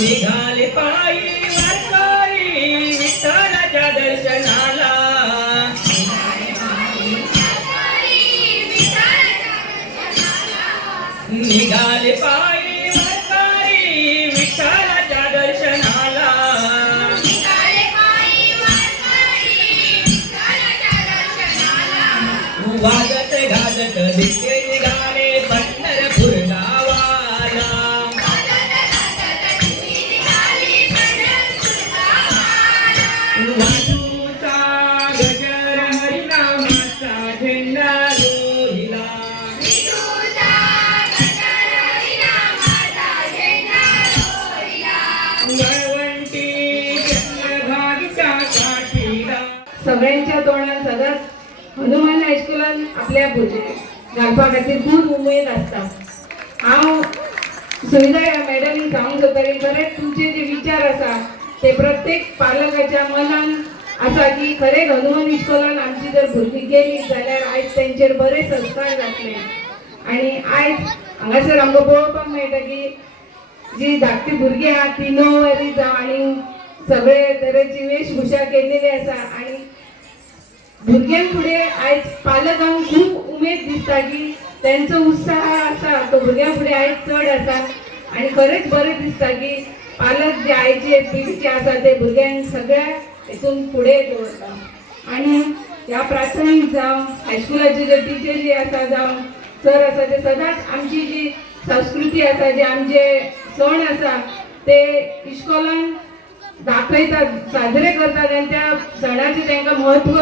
निघाले पायी वारकरी विठ्ठलाच्या दर्शनाला, निघाले पायी वारकरी विठ्ठलाच्या दर्शनाला, वाजत गाजत दिसते निघाले पंढरपूर गावाला, वाजूचा गजर हरिनामाचा झेंडा रोहिला, वळवंटी चंद्रभागेच्या काठीला. सगळ्यांच्या तोंडात सदांच हनुमान हायस्कुलान आपल्या भुरगे घालपा खातीर खूब उमेद आसता. हांव सुविधा मॅडमीक सांगूंक सोदतालें, खरेंच तुमचे जे विचार आसा ते प्रत्येक पालकाच्या मनान आसा की खरेंच हनुमान इस्कॉलान आमची जर भुरगीं गेली जाल्यार आयज तेंचेर बरे संस्कार जातले. आनी आयज हांगासर आमकां पळोवपाक मेळटा की जी धाकटी भुरगीं आहा ती णववारी जावं आनी सगळे तरेची वेशभूषा केलेली आसा. आनी भुरग्यां फुडें आयज पालकांक खूब उमेद दिसता की तेंचो उत्साह आसा तो भुरग्यां फुडें आयज चड आसा. आनी खरेंच बरें दिसता की पालक जे आयचे पिढीचे आसा ते भुरग्यांक सगळ्या हितून फुडें दवरता. आनी ह्या प्राथमीक जावं हायस्कुलाचे जे टिचरी आसा जावं सर आसा ते सदांच आमची जी संस्कृती आसा जे आमचे सण आसा ते इस्कॉलान दाखयतात, साजरे करतात आनी त्या सणाचे तांकां म्हत्व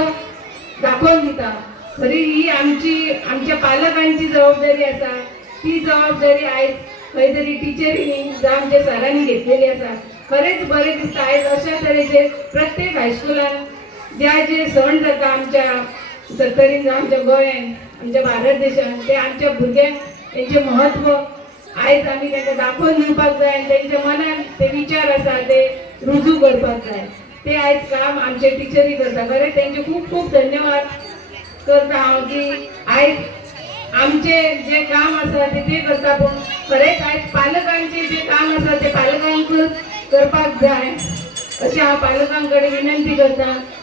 दाखोवन दिता. खरी ही आमच्या पालकांची जबाबदारी आसा. ती जबाबदारी आयज खंय तरी टिचरींनी जावं आमच्या सरांनी घेतलेली आसा. खरेंच बरें दिसता आयज अशा तरेचे प्रत्येक हायस्कुलान जे सण जाता आमच्या सत्तरीन जावं आमच्या गोंयान आमच्या भारत देशान ते आमच्या भुरग्यांक तेंचे महत्व आयज आमी तांकां दाखोवन दिवपाक जाय आनी तेंच्या मनान ते विचार आसा ते रुजू करपाक जाय. ते आयज काम आमचे टिचरी करता. खरें तेंचे खूब खूब धन्यवाद करता हांव की आयज आमचे जे काम आसा ते करता. पूण खरेंच आयज पालकांचे जे काम आसा ते पालकांकूच करपाक जाय अशें हांव पालकां कडेन विनंती करता.